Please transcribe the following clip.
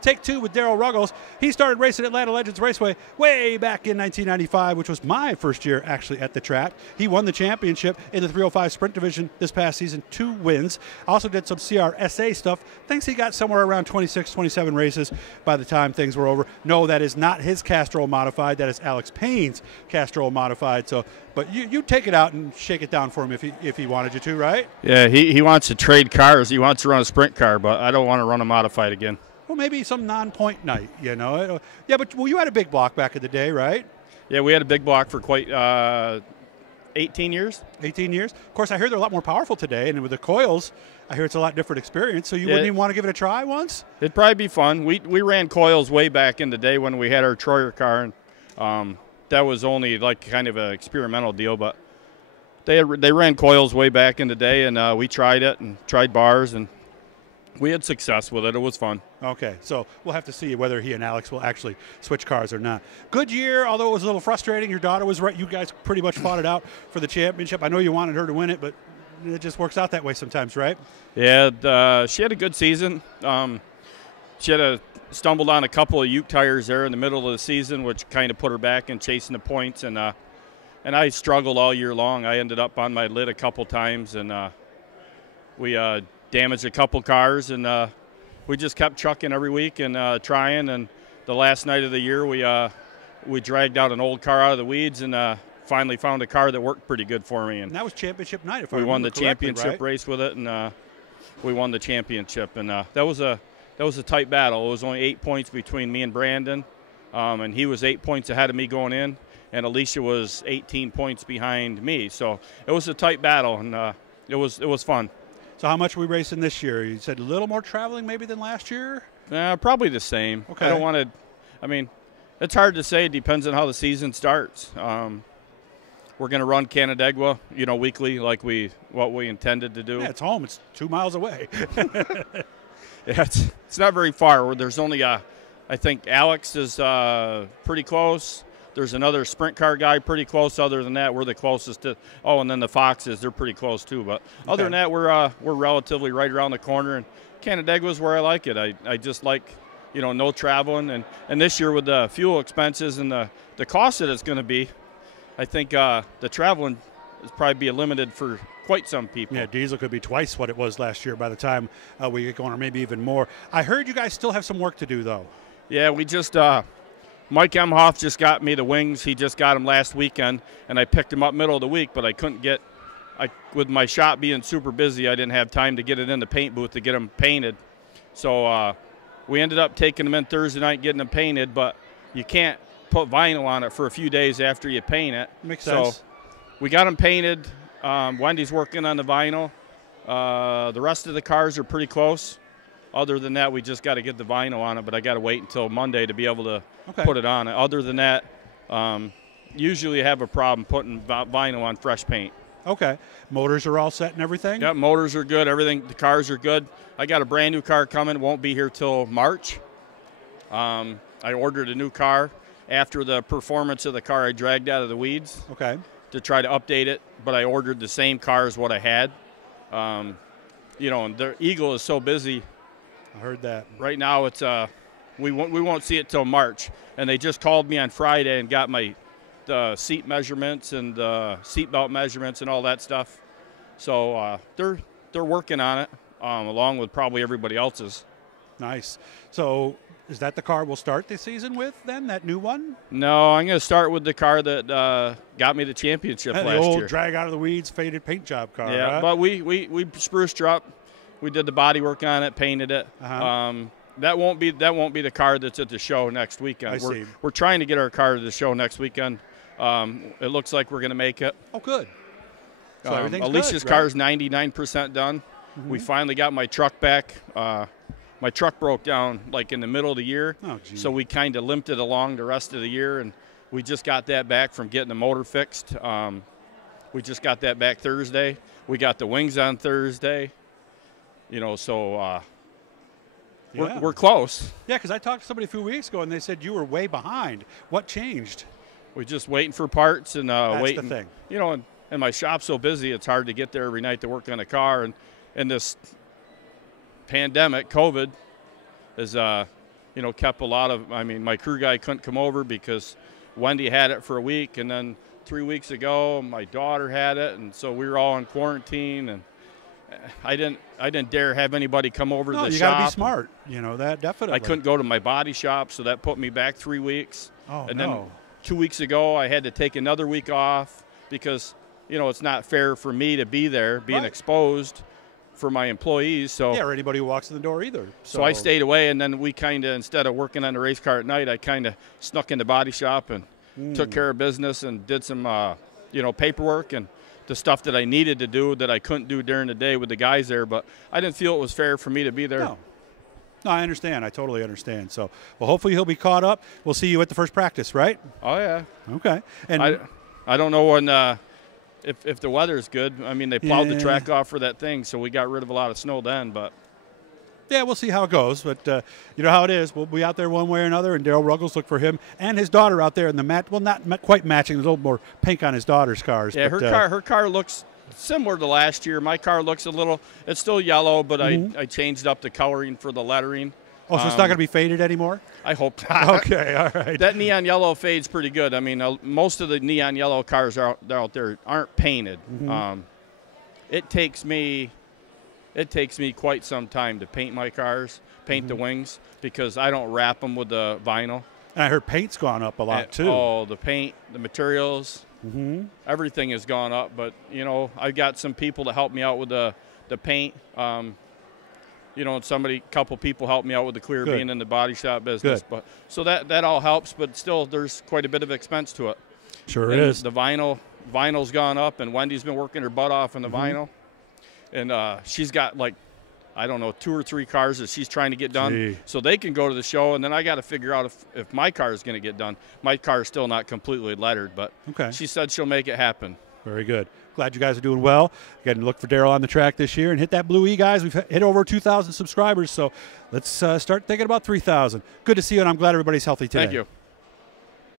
Take two with Darryl Ruggles. He started racing Atlanta Legends Raceway way back in 1995, which was my first year actually at the track. He won the championship in the 305 Sprint Division this past season, 2 wins. Also did some CRSA stuff. Thinks he got somewhere around 26, 27 races by the time things were over. No, that is not his Castrol Modified. That is Alex Payne's Castrol Modified. So, but you take it out and shake it down for him if he wanted you to, right? Yeah, he wants to trade cars. He wants to run a sprint car, but I don't want to run a modified again. Well, maybe some non-point night, you know. Yeah, but you had a big block back in the day, right? Yeah, we had a big block for quite 18 years. 18 years. Of course, I hear they're a lot more powerful today, and with the coils, I hear it's a lot different experience. So you wouldn't even want to give it a try once? It'd probably be fun. We ran coils way back in the day when we had our Troyer car, and that was only like kind of an experimental deal, but they ran coils way back in the day, and we tried it and tried bars, and we had success with it. It was fun. Okay, so we'll have to see whether he and Alex will actually switch cars or not. Good year, although it was a little frustrating. Your daughter was right. You guys pretty much fought it out for the championship. I know you wanted her to win it, but it just works out that way sometimes, right? Yeah, she had a good season. She had stumbled on a couple of Uke tires there in the middle of the season, which kind of put her back in chasing the points. And I struggled all year long. I ended up on my lid a couple times, and we damaged a couple cars, and we just kept trucking every week and trying. And the last night of the year, we dragged out an old car out of the weeds and finally found a car that worked pretty good for me. And that was championship night, if I we won the correctly, championship right? race with it, and we won the championship. And that was a tight battle. It was only 8 points between me and Brandon, and he was 8 points ahead of me going in, and Alicia was 18 points behind me. So it was a tight battle, and it was fun. So how much are we racing this year? You said a little more traveling maybe than last year? Probably the same. Okay. I don't want to – I mean, it's hard to say. It depends on how the season starts. We're going to run Canandaigua, weekly like what we intended to do. Yeah, it's home. It's 2 miles away. Yeah, it's not very far. There's only I think Alex is pretty close. There's another sprint car guy pretty close. Other than that, we're the closest to. Oh, and then the Foxes, they're pretty close too. But other than that, we're relatively right around the corner. And Canandaigua is where I like it. I just like, no traveling. And this year with the fuel expenses and the cost that it's going to be, I think the traveling is probably be limited for quite some people. Yeah, diesel could be twice what it was last year by the time we get going, or maybe even more. I heard you guys still have some work to do, though. Yeah, we just Mike Emhoff just got me the wings. He just got them last weekend, and I picked them up middle of the week, but I couldn't get with my shop being super busy, I didn't have time to get it in the paint booth to get them painted. So we ended up taking them in Thursday night, getting them painted, but you can't put vinyl on it for a few days after you paint it. Makes sense. So we got them painted. Wendy's working on the vinyl. The rest of the cars are pretty close. Other than that, we just got to get the vinyl on it, but I got to wait until Monday to be able to put it on. Other than that, usually you have a problem putting vinyl on fresh paint. Okay. Motors are all set and everything? Yep, motors are good. Everything, the cars are good. I got a brand new car coming. Won't be here till March. I ordered a new car after the performance of the car I dragged out of the weeds. Okay. To try to update it, but I ordered the same car as what I had. And the Eagle is so busy. I heard that. Right now, it's we won't see it till March, and they just called me on Friday and got the seat measurements and the seat belt measurements and all that stuff. So they're working on it, along with probably everybody else's. Nice. So is that the car we'll start the season with then, that new one? No, I'm going to start with the car that got me the championship last year. The old drag out of the weeds, faded paint job car. Yeah, right? but we spruced her up. We did the body work on it, painted it. That won't be the car that's at the show next weekend. We're trying to get our car to the show next weekend. It looks like we're going to make it. Oh, good. So everything's Alicia's good, car is 99% done. Mm-hmm. We finally got my truck back. My truck broke down like in the middle of the year, so we kind of limped it along the rest of the year, and we just got that back from getting the motor fixed. We just got that back Thursday. We got the wings on Thursday. So we're close. Yeah, because I talked to somebody a few weeks ago, and they said you were way behind. What changed? We're just waiting for parts and waiting. That's the thing. And my shop's so busy, it's hard to get there every night to work on a car. And this pandemic, COVID, is you know, kept a lot of, I mean, my crew guy couldn't come over because Wendy had it for a week, and then 3 weeks ago my daughter had it, and so we were all in quarantine, and I didn't dare have anybody come over to the shop. You got to be smart, you know, that definitely. I couldn't go to my body shop, so that put me back 3 weeks. Oh, and no. then 2 weeks ago I had to take another week off because, you know, it's not fair for me to be there being exposed for my employees. So yeah, or anybody who walks in the door either. So I stayed away, and then we kind of, instead of working on the race car at night, I kind of snuck in the body shop and took care of business and did some, you know, paperwork and the stuff that I needed to do that I couldn't do during the day with the guys there. But I didn't feel it was fair for me to be there. No, I understand. I totally understand. So, well, hopefully he'll be caught up. We'll see you at the first practice, right? Oh, yeah. Okay. And I don't know when if the weather's good. I mean, they plowed the track off for that thing, so we got rid of a lot of snow then. But yeah, we'll see how it goes. But you know how it is. We'll be out there one way or another, and Darryl Ruggles, look for him and his daughter out there in the match. Well, not quite matching. There's a little more pink on his daughter's cars. Yeah, but, her car looks similar to last year. My car looks a little, it's still yellow, but I changed up the coloring for the lettering. Oh, so it's not going to be faded anymore? I hope not. Okay, all right. That neon yellow fades pretty good. I mean, most of the neon yellow cars out there aren't painted. It takes me quite some time to paint my cars, paint the wings, because I don't wrap them with the vinyl. And I heard paint's gone up a lot too. Oh, the paint, the materials, everything has gone up. But you know, I've got some people to help me out with the paint. You know, and a couple people helped me out with the clear being in the body shop business. But so that all helps, but still there's quite a bit of expense to it. Sure it is. The vinyl's gone up, and Wendy's been working her butt off in the vinyl. And she's got, like, I don't know, 2 or 3 cars that she's trying to get done so they can go to the show. And then I got to figure out if my car is going to get done. My car is still not completely lettered, but she said she'll make it happen. Very good. Glad you guys are doing well. Again, look for Darryl on the track this year and hit that Blue E, guys. We've hit over 2,000 subscribers, so let's start thinking about 3,000. Good to see you, and I'm glad everybody's healthy today. Thank you.